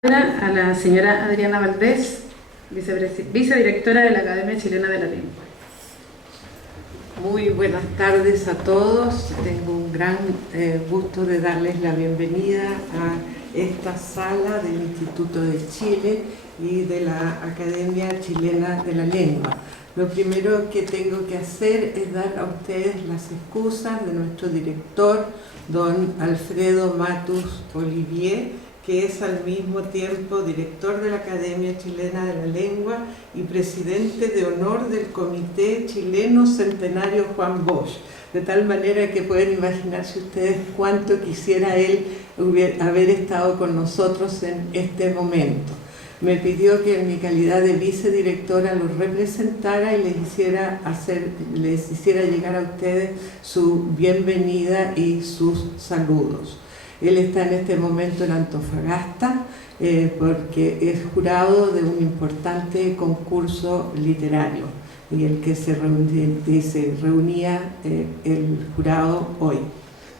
A la señora Adriana Valdés, vicedirectora de la Academia Chilena de la Lengua. Muy buenas tardes a todos. Tengo un gran gusto de darles la bienvenida a esta sala del Instituto de Chile y de la Academia Chilena de la Lengua. Lo primero que tengo que hacer es dar a ustedes las excusas de nuestro director, don Alfredo Matus Olivier, que es al mismo tiempo director de la Academia Chilena de la Lengua y presidente de honor del Comité Chileno Centenario Juan Bosch. De tal manera que pueden imaginarse ustedes cuánto quisiera él haber estado con nosotros en este momento. Me pidió que en mi calidad de vicedirectora los representara y les hiciera llegar a ustedes su bienvenida y sus saludos. Él está en este momento en Antofagasta porque es jurado de un importante concurso literario y el que se reunía el jurado hoy.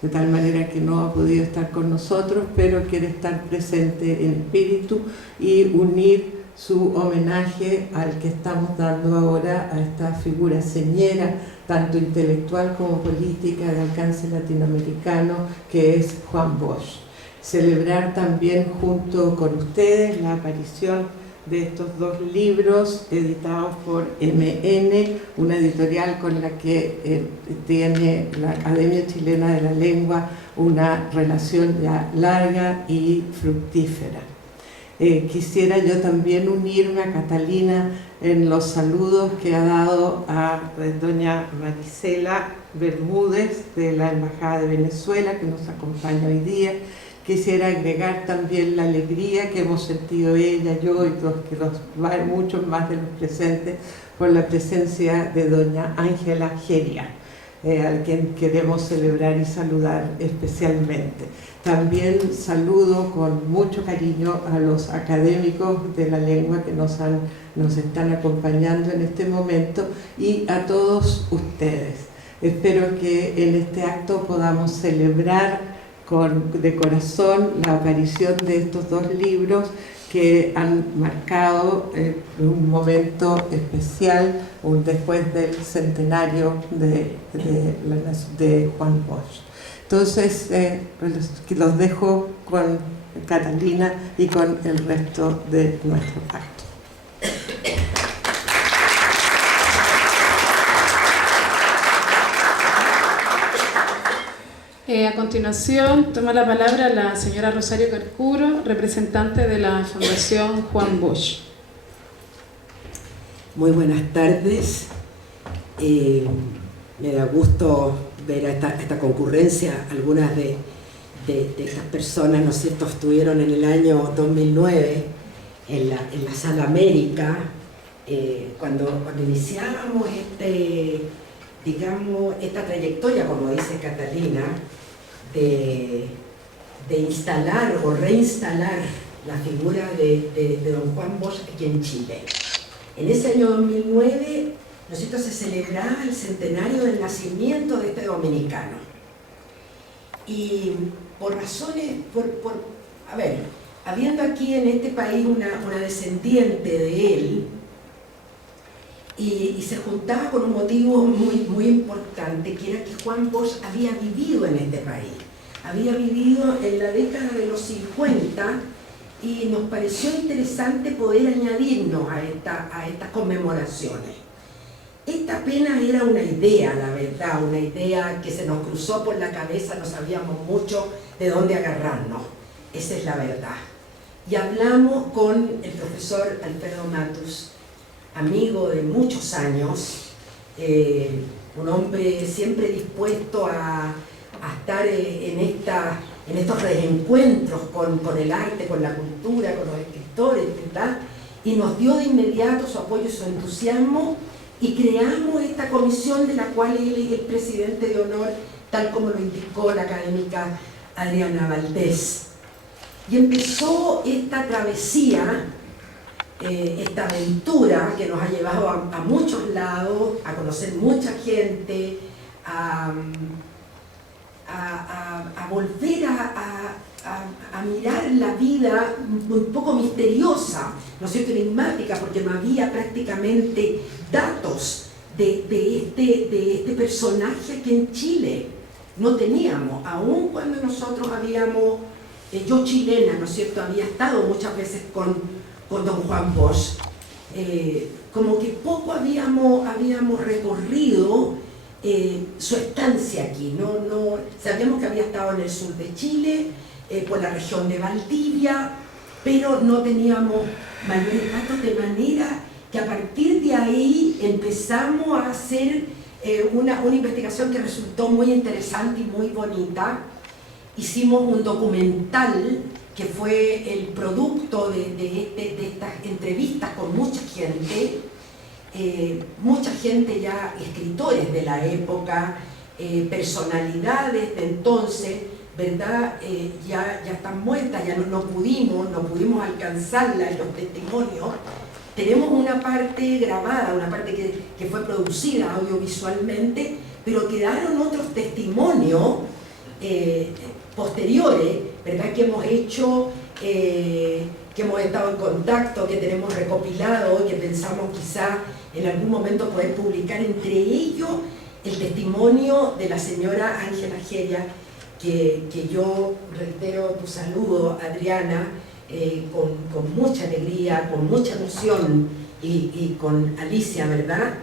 De tal manera que no ha podido estar con nosotros, pero quiere estar presente en espíritu y unir su homenaje al que estamos dando ahora a esta figura señera, tanto intelectual como política, de alcance latinoamericano, que es Juan Bosch. Celebrar también junto con ustedes la aparición de estos dos libros editados por MN, una editorial con la que tiene la Academia Chilena de la Lengua una relación ya larga y fructífera. Quisiera yo también unirme a Catalina en los saludos que ha dado a doña Marisela Bermúdez de la Embajada de Venezuela, que nos acompaña hoy día. Quisiera agregar también la alegría que hemos sentido ella, yo y muchos más de los presentes por la presencia de doña Ángela Geria, a quien queremos celebrar y saludar especialmente. También saludo con mucho cariño a los académicos de la lengua que nos están acompañando en este momento y a todos ustedes. Espero que en este acto podamos celebrar de corazón la aparición de estos dos libros que han marcado un momento especial después del centenario de Juan Bosch. Entonces, los dejo con Catalina y con el resto de nuestro acto. A continuación, toma la palabra la señora Rosario Carcuro, representante de la Fundación Juan Bosch. Muy buenas tardes. Me da gusto ver a esta concurrencia. Algunas de estas personas, ¿no es cierto?, estuvieron en el año 2009 en la Sala América, cuando iniciábamos esta trayectoria, como dice Catalina, de instalar o reinstalar la figura de don Juan Bosch aquí en Chile. En ese año 2009, ¿no es cierto?, se celebraba el centenario del nacimiento de este dominicano. Y por razones, habiendo aquí en este país una descendiente de él, y se juntaba con un motivo muy importante, que era que Juan Bosch había vivido en este país. Había vivido en la década de los 50 y nos pareció interesante poder añadirnos a estas conmemoraciones. Esta apenas era una idea, la verdad, una idea que se nos cruzó por la cabeza, no sabíamos mucho de dónde agarrarnos. Esa es la verdad. Y hablamos con el profesor Alfredo Matus, amigo de muchos años, un hombre siempre dispuesto a estar en estos reencuentros con el arte, con la cultura, con los escritores, ¿verdad? Y nos dio de inmediato su apoyo y su entusiasmo y creamos esta comisión de la cual él es el presidente de honor, tal como lo indicó la académica Adriana Valdés. Y empezó esta travesía, esta aventura que nos ha llevado a muchos lados, a conocer mucha gente, a volver a mirar la vida un poco misteriosa, ¿no es cierto?, enigmática, porque no había prácticamente datos de este personaje aquí en Chile. No teníamos, aun cuando nosotros habíamos, yo chilena, ¿no es cierto?, había estado muchas veces con don Juan Bosch, como que poco habíamos recorrido su estancia aquí. No, sabíamos que había estado en el sur de Chile, por la región de Valdivia, pero no teníamos mayores datos, de manera que a partir de ahí empezamos a hacer una investigación que resultó muy interesante y muy bonita. Hicimos un documental que fue el producto de estas entrevistas con mucha gente ya, escritores de la época, personalidades de entonces, ¿verdad? Ya están muertas, ya no pudimos alcanzarla en los testimonios. Tenemos una parte grabada, una parte que fue producida audiovisualmente, pero quedaron otros testimonios posteriores, ¿verdad?, que hemos hecho, que hemos estado en contacto, que tenemos recopilado y que pensamos quizá en algún momento poder publicar, entre ellos el testimonio de la señora Ángela Geria, que yo reitero tu saludo, Adriana, con mucha alegría, con mucha emoción, y con Alicia, ¿verdad?,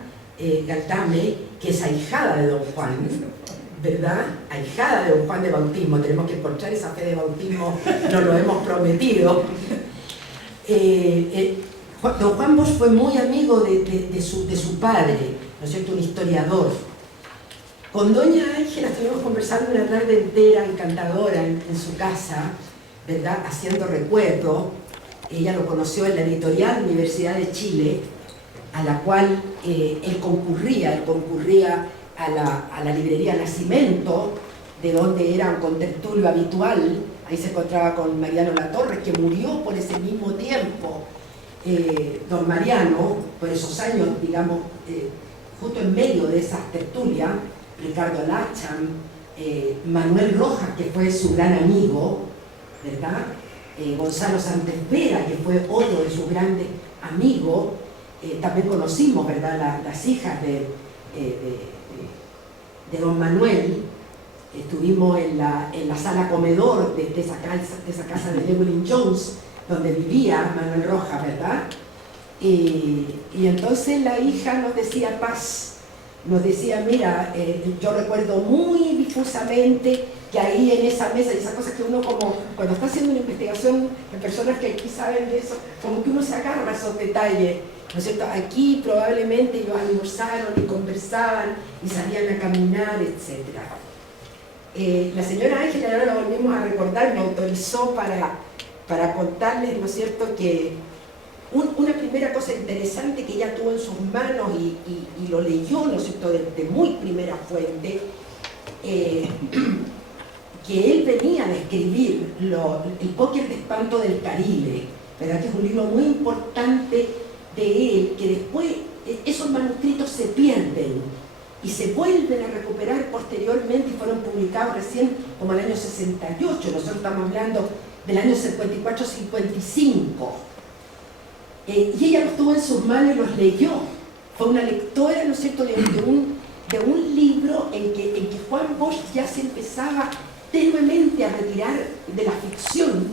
Galtame, que es ahijada de don Juan, ¿verdad?, ahijada de don Juan de bautismo. Tenemos que encontrar esa fe de bautismo, nos lo hemos prometido. Don Juan Bosch fue muy amigo de su padre, ¿no es cierto?, un historiador. Con doña Ángela estuvimos conversando una tarde entera, encantadora, en su casa, ¿verdad?, haciendo recuerdos. Ella lo conoció en la editorial Universidad de Chile, a la cual él concurría a la librería Nacimiento, de donde era un contertulio habitual. Ahí se encontraba con Mariano Latorre, que murió por ese mismo tiempo. Don Mariano, por esos años, digamos, justo en medio de esas tertulias, Ricardo Lacham, Manuel Rojas, que fue su gran amigo, ¿verdad?, Gonzalo Sánchez Vera, que fue otro de sus grandes amigos. También conocimos, ¿verdad?, las hijas de don Manuel. Estuvimos en la sala comedor de esa casa de Llewellyn Jones, donde vivía Manuel Rojas, ¿verdad? Y entonces la hija nos decía nos decía, mira, yo recuerdo muy difusamente que ahí en esa mesa, y esas cosas que uno, como cuando está haciendo una investigación de personas que aquí saben de eso, como que uno se agarra a esos detalles, ¿no es cierto? Aquí probablemente ellos almorzaron y conversaban y salían a caminar, etc. La señora Ángela, ahora la volvimos a recordar, me autorizó para contarles, ¿no es cierto?, que una primera cosa interesante que ella tuvo en sus manos y lo leyó, ¿no es cierto?, de muy primera fuente, que él venía de escribir El póker de espanto del Caribe, ¿verdad?, que es un libro muy importante de él, que después esos manuscritos se pierden y se vuelven a recuperar posteriormente y fueron publicados recién como en el año 68, nosotros estamos hablando del año 54-55. Y ella los tuvo en sus manos y los leyó. Fue una lectora, ¿no es cierto?, de un libro en que Juan Bosch ya se empezaba tenuemente a retirar de la ficción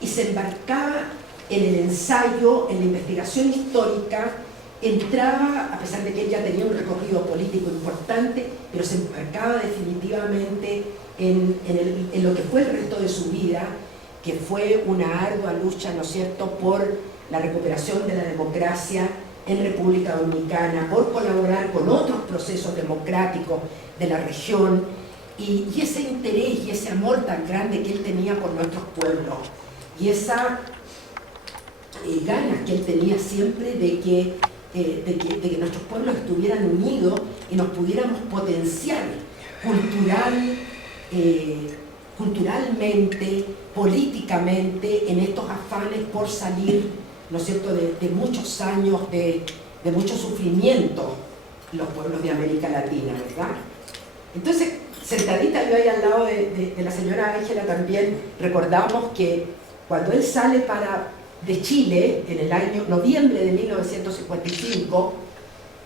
y se embarcaba en el ensayo, en la investigación histórica. Entraba, a pesar de que ella tenía un recorrido político importante, pero se embarcaba definitivamente en lo que fue el resto de su vida, que fue una ardua lucha, ¿no es cierto?, por la recuperación de la democracia en República Dominicana, por colaborar con otros procesos democráticos de la región, y ese interés y ese amor tan grande que él tenía por nuestros pueblos, y esa ganas que él tenía siempre de que nuestros pueblos estuvieran unidos y nos pudiéramos potenciar culturalmente, políticamente, en estos afanes por salir, ¿no es cierto?, de muchos años de mucho sufrimiento, los pueblos de América Latina, ¿verdad? Entonces sentadita yo ahí al lado de la señora Ángela también, recordamos que cuando él sale de Chile en el año noviembre de 1955,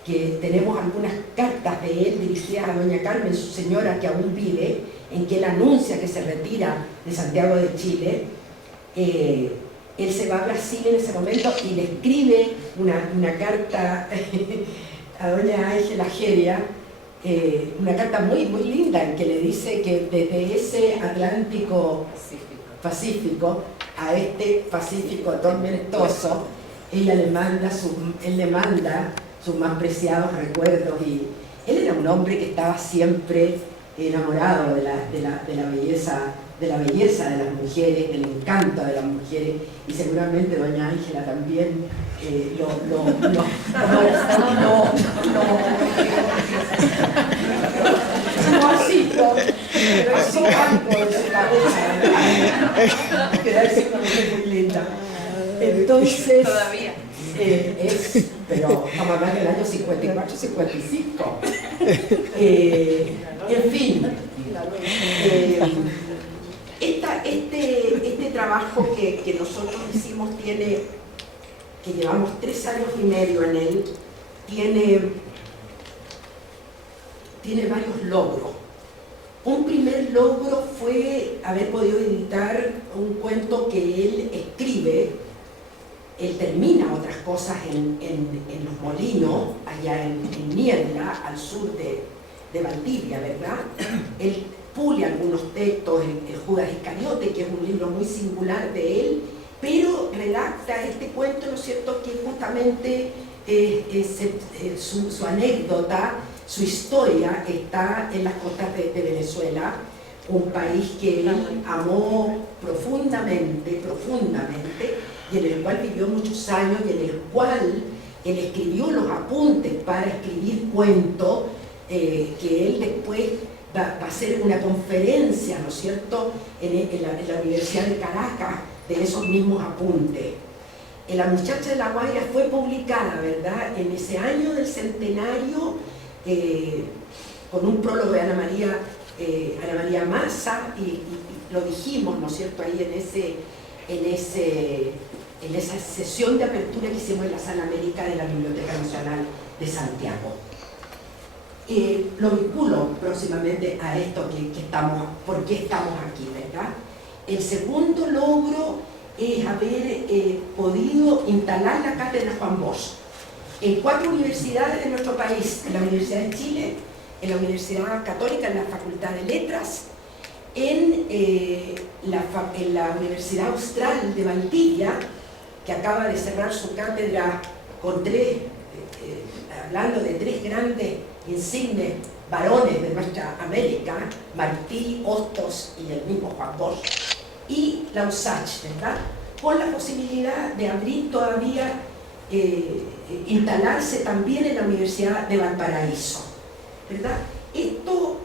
que tenemos algunas cartas de él dirigidas a doña Carmen, su señora que aún vive, en que él anuncia que se retira de Santiago de Chile. Él se va a Brasil en ese momento y le escribe una carta a doña Ángela Geria, una carta muy, muy linda, en que le dice que desde ese Atlántico Pacífico a este Pacífico tormentoso, él le manda sus más preciados recuerdos, y él era un hombre que estaba siempre enamorado de la belleza de las mujeres, del encanto de las mujeres, y seguramente doña Ángela también no así, pero hizo algo en su cabeza, que era una mujer muy linda. Entonces, todavía. Pero estamos hablando del año 54, 55. En fin, este trabajo que nosotros hicimos que llevamos 3 años y medio en él, tiene varios logros. Un primer logro fue haber podido editar un cuento que él escribe. Él termina otras cosas en Los Molinos, allá en Niebla, al sur de Valdivia, ¿verdad? Él pule algunos textos, el Judas Iscariote, que es un libro muy singular de él, pero redacta este cuento, ¿no es cierto?, que justamente su anécdota, su historia está en las costas de Venezuela, un país que él amó profundamente, y en el cual vivió muchos años, y en el cual él escribió los apuntes para escribir cuentos, que él después va a hacer una conferencia, ¿no es cierto?, en la Universidad de Caracas, de esos mismos apuntes. La muchacha de La Guaira fue publicada, ¿verdad?, en ese año del centenario, con un prólogo de Ana María Massa, y lo dijimos, ¿no es cierto?, ahí en esa sesión de apertura que hicimos en la Sala América de la Biblioteca Nacional de Santiago. Lo vinculo próximamente a esto por qué estamos aquí, ¿verdad? El segundo logro es haber podido instalar la cátedra Juan Bosch en 4 universidades de nuestro país: en la Universidad de Chile, en la Universidad Católica, en la Facultad de Letras, en la Universidad Austral de Valdivia, que acaba de cerrar su cátedra con hablando de 3 grandes insignes varones de nuestra América, Martí, Hostos y el mismo Juan Bosch, y la USACH, ¿verdad?, con la posibilidad de abrir todavía, instalarse también en la Universidad de Valparaíso, ¿verdad? Esto,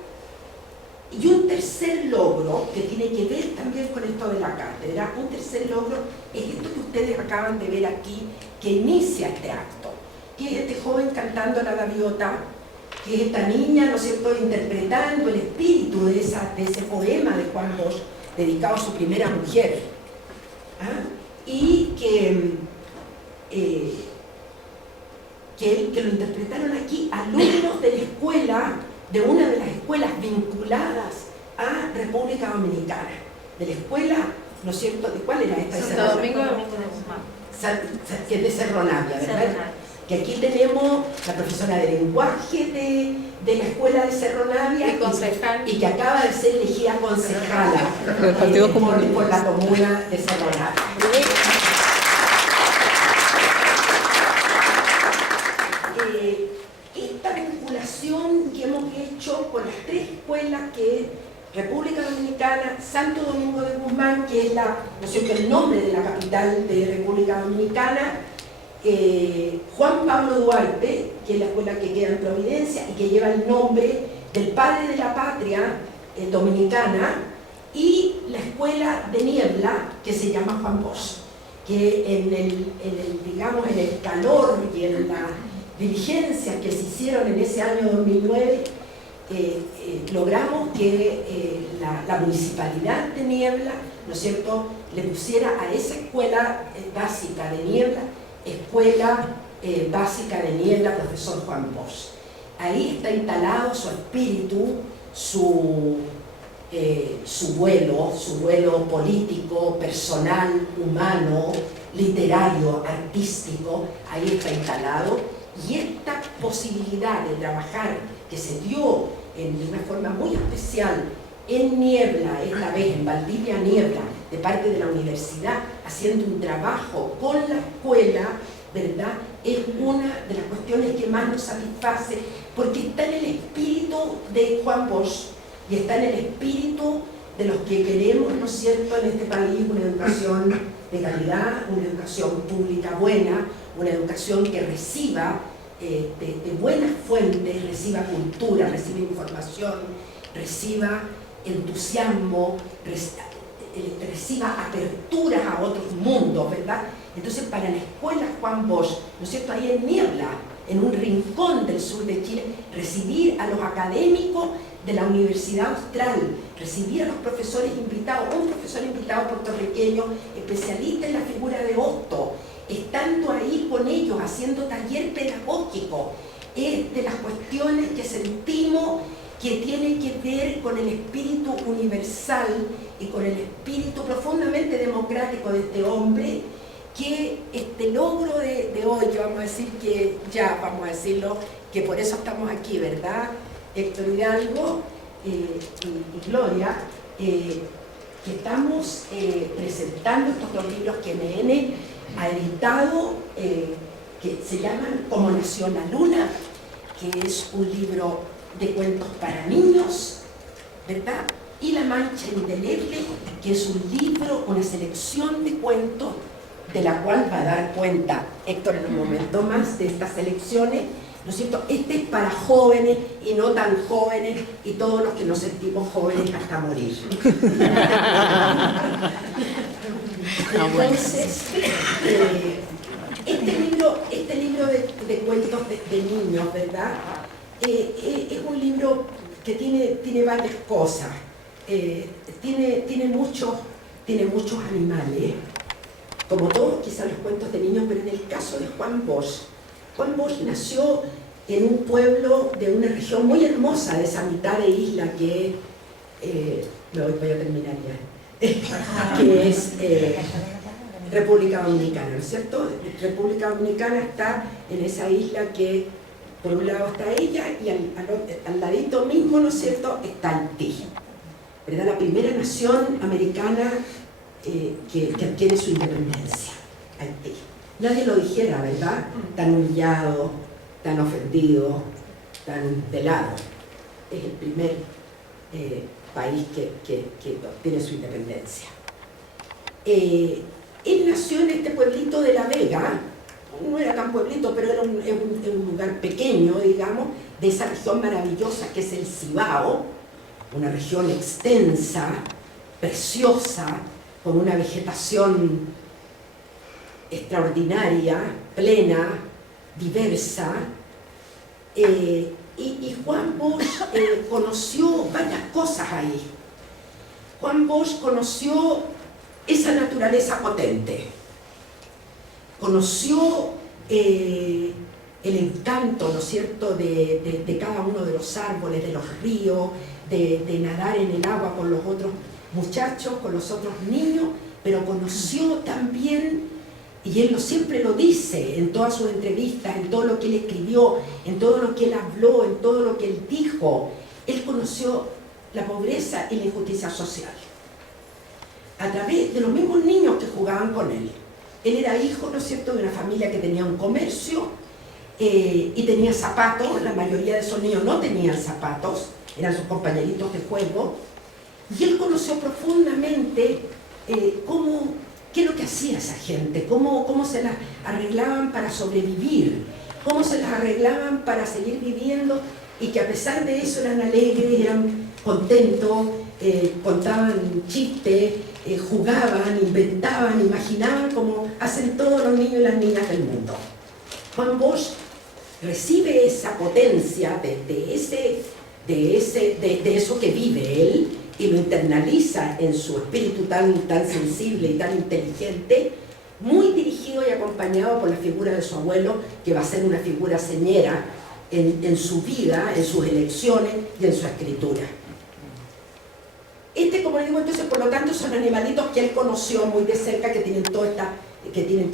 y un tercer logro que tiene que ver también con esto de la cátedra, un tercer logro es esto que ustedes acaban de ver aquí, que inicia este acto, que es este joven cantando la gaviota, que es esta niña, ¿no es cierto?, interpretando el espíritu de ese poema de Juan Bosch, dedicado a su primera mujer, y que lo interpretaron aquí alumnos de la escuela, de una de las escuelas vinculadas a República Dominicana, de la escuela, ¿no es cierto?, ¿de cuál era esta? Santo Domingo de Guzmán. Que es de Cerro Navia, ¿verdad? Que aquí tenemos la profesora de lenguaje de la escuela de Cerro Navia, y que acaba de ser elegida concejala por la comuna de Cerro Navia. Esta vinculación que hemos hecho con las 3 escuelas, que es República Dominicana, Santo Domingo de Guzmán, que es ¿no es cierto?, el nombre de la capital de República Dominicana, Juan Pablo Duarte, que es la escuela que queda en Providencia y que lleva el nombre del padre de la patria dominicana, y la escuela de Niebla, que se llama Juan Bosch, que en el calor y en las diligencias que se hicieron en ese año 2009, logramos que la municipalidad de Niebla, ¿no es cierto?, le pusiera a esa escuela básica de Niebla, Escuela Básica de Niebla Profesor Juan Bosch. Ahí está instalado su espíritu, su vuelo político, personal, humano, literario, artístico, ahí está instalado. Y esta posibilidad de trabajar que se dio de una forma muy especial en Niebla, esta vez en Valdivia Niebla, de parte de la universidad, haciendo un trabajo con la escuela, ¿verdad?, es una de las cuestiones que más nos satisface, porque está en el espíritu de Juan Bosch y está en el espíritu de los que queremos, ¿no es cierto?, en este país una educación de calidad, una educación pública buena, una educación que reciba de buenas fuentes, reciba cultura, reciba información, reciba entusiasmo, reciba aperturas a otros mundos, ¿verdad? Entonces, para la escuela Juan Bosch, ¿no es cierto?, ahí en Niebla, en un rincón del sur de Chile, recibir a los académicos de la Universidad Austral, recibir a los profesores invitados, un profesor invitado puertorriqueño, especialista en la figura de Hosto, estando ahí con ellos, haciendo taller pedagógico, es de las cuestiones que sentimos que tiene que ver con el espíritu universal y con el espíritu profundamente democrático de este hombre, que este logro de hoy, vamos a decir que ya, vamos a decirlo, que por eso estamos aquí, ¿verdad? Héctor Hidalgo y Gloria, que estamos presentando estos dos libros que MN ha editado, que se llaman Como nació la luna, que es un libro de cuentos para niños, ¿verdad? Y La mancha indeleble, que es un libro, una selección de cuentos, de la cual va a dar cuenta Héctor en un momento más de estas selecciones, ¿no es cierto? Este es para jóvenes y no tan jóvenes y todos los que nos sentimos jóvenes hasta morir. Entonces, este libro de cuentos de niños, ¿verdad? Es un libro que tiene varias cosas. Tiene muchos animales, como todos quizás los cuentos de niños, pero en el caso de Juan Bosch nació en un pueblo de una región muy hermosa de esa mitad de isla que voy a terminar ya, que es República Dominicana, ¿no es cierto? República Dominicana está en esa isla que por un lado está ella y al ladito mismo, ¿no es cierto?, está Haití, ¿verdad? La primera nación americana que adquiere su independencia, Haití. Nadie lo dijera, ¿verdad? Tan humillado, tan ofendido, tan velado. Es el primer país que obtiene su independencia. Él nació en este pueblito de La Vega, no era tan pueblito, pero era un lugar pequeño, digamos, de esa región maravillosa que es el Cibao, una región extensa, preciosa, con una vegetación extraordinaria, plena, diversa, y Juan Bosch conoció varias cosas ahí. Juan Bosch conoció esa naturaleza potente, conoció el encanto, ¿no es cierto?, de cada uno de los árboles, de los ríos, de nadar en el agua con los otros muchachos, con los otros niños, pero conoció también, y él siempre lo dice en todas sus entrevistas, en todo lo que él escribió, en todo lo que él habló, en todo lo que él dijo, él conoció la pobreza y la injusticia social a través de los mismos niños que jugaban con él. Él era hijo, ¿no es cierto?, de una familia que tenía un comercio y tenía zapatos. La mayoría de esos niños no tenían zapatos, eran sus compañeritos de juego, y él conoció profundamente qué es lo que hacía esa gente, cómo se las arreglaban para sobrevivir, cómo se las arreglaban para seguir viviendo, y que a pesar de eso eran alegres, eran contentos, contaban chistes, jugaban, inventaban, imaginaban, como hacen todos los niños y las niñas del mundo. Juan Bosch recibe esa potencia de ese de eso que vive él y lo internaliza en su espíritu tan sensible y tan inteligente, muy dirigido y acompañado por la figura de su abuelo, que va a ser una figura señera en su vida, en sus elecciones y en su escritura. Como digo, entonces, por lo tanto, son animalitos que él conoció muy de cerca, que tienen todo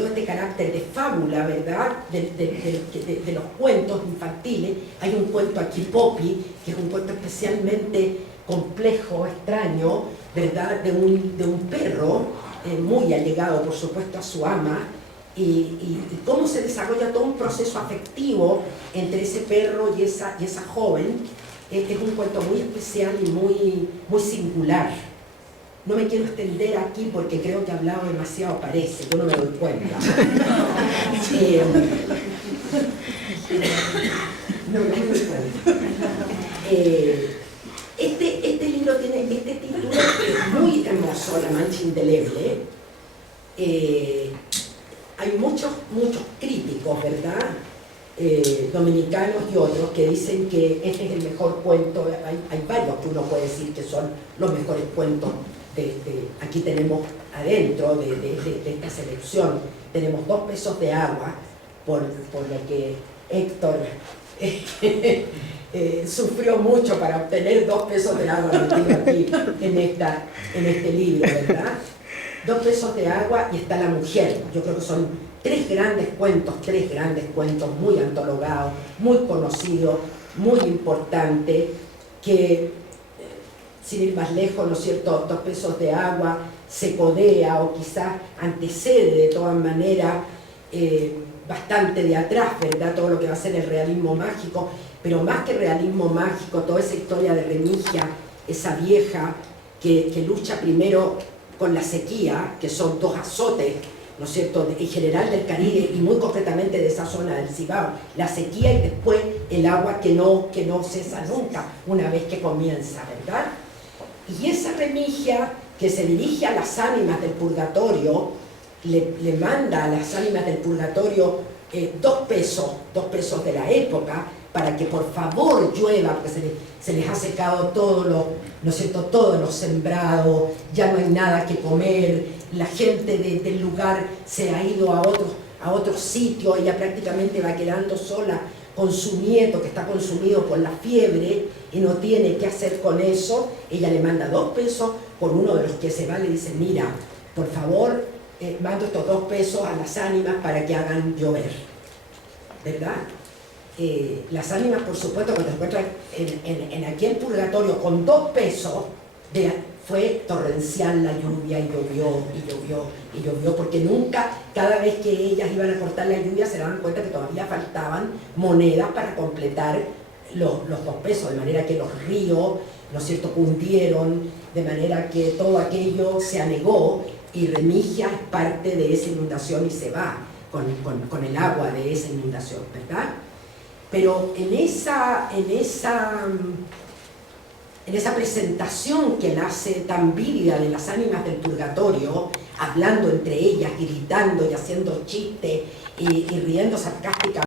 este carácter de fábula, ¿verdad? De los cuentos infantiles. Hay un cuento aquí, Poppy, que es un cuento especialmente complejo, extraño, ¿verdad? De un perro muy allegado, por supuesto, a su ama, y cómo se desarrolla todo un proceso afectivo entre ese perro y esa joven. Es un cuento muy especial y muy singular. No me quiero extender aquí porque creo que he hablado demasiado, parece, yo no me doy cuenta. No me doy cuenta. Este libro tiene este título que es muy hermoso, La mancha indeleble. Hay muchos críticos, ¿verdad? Dominicanos y otros que dicen que este es el mejor cuento. Hay varios que uno puede decir que son los mejores cuentos. Aquí tenemos adentro de esta selección, tenemos 2 pesos de agua, por lo que Héctor sufrió mucho para obtener 2 pesos de agua metido aquí en este libro, ¿verdad? 2 pesos de agua y está La mujer. Yo creo que son 3 grandes cuentos muy antologados, muy conocidos, muy importantes, que sin ir más lejos, ¿no es cierto?, 2 pesos de agua se codea o quizás antecede de todas maneras bastante de atrás, ¿verdad?, todo lo que va a ser el realismo mágico, pero más que realismo mágico, toda esa historia de Remigia, esa vieja que lucha primero con la sequía, que son 2 azotes, ¿no es cierto?, en general del Caribe y muy concretamente de esa zona del Cibao, la sequía y después el agua que no cesa nunca una vez que comienza, ¿verdad? Y esa Remigia que se dirige a las ánimas del purgatorio, le manda a las ánimas del purgatorio 2 pesos de la época, para que por favor llueva, porque se les ha secado todo ¿no es cierto?, todos los sembrados, ya no hay nada que comer, la gente del lugar se ha ido a otros sitios, ella prácticamente va quedando sola con su nieto que está consumido por la fiebre y no tiene qué hacer con eso. Ella le manda 2 pesos, por uno de los que se va le dice, mira, por favor, mando estos 2 pesos a las ánimas para que hagan llover, ¿verdad? Las ánimas, por supuesto, que te encuentran en aquel purgatorio con 2 pesos, fue torrencial la lluvia y llovió, porque nunca, cada vez que ellas iban a cortar la lluvia, se daban cuenta que todavía faltaban monedas para completar los 2 pesos, de manera que los ríos, ¿no es cierto?, cundieron, de manera que todo aquello se anegó y Remigia es parte de esa inundación y se va con el agua de esa inundación, ¿verdad? Pero en esa presentación que él hace tan vívida de las ánimas del purgatorio, hablando entre ellas, gritando y haciendo chistes y riendo sarcásticamente,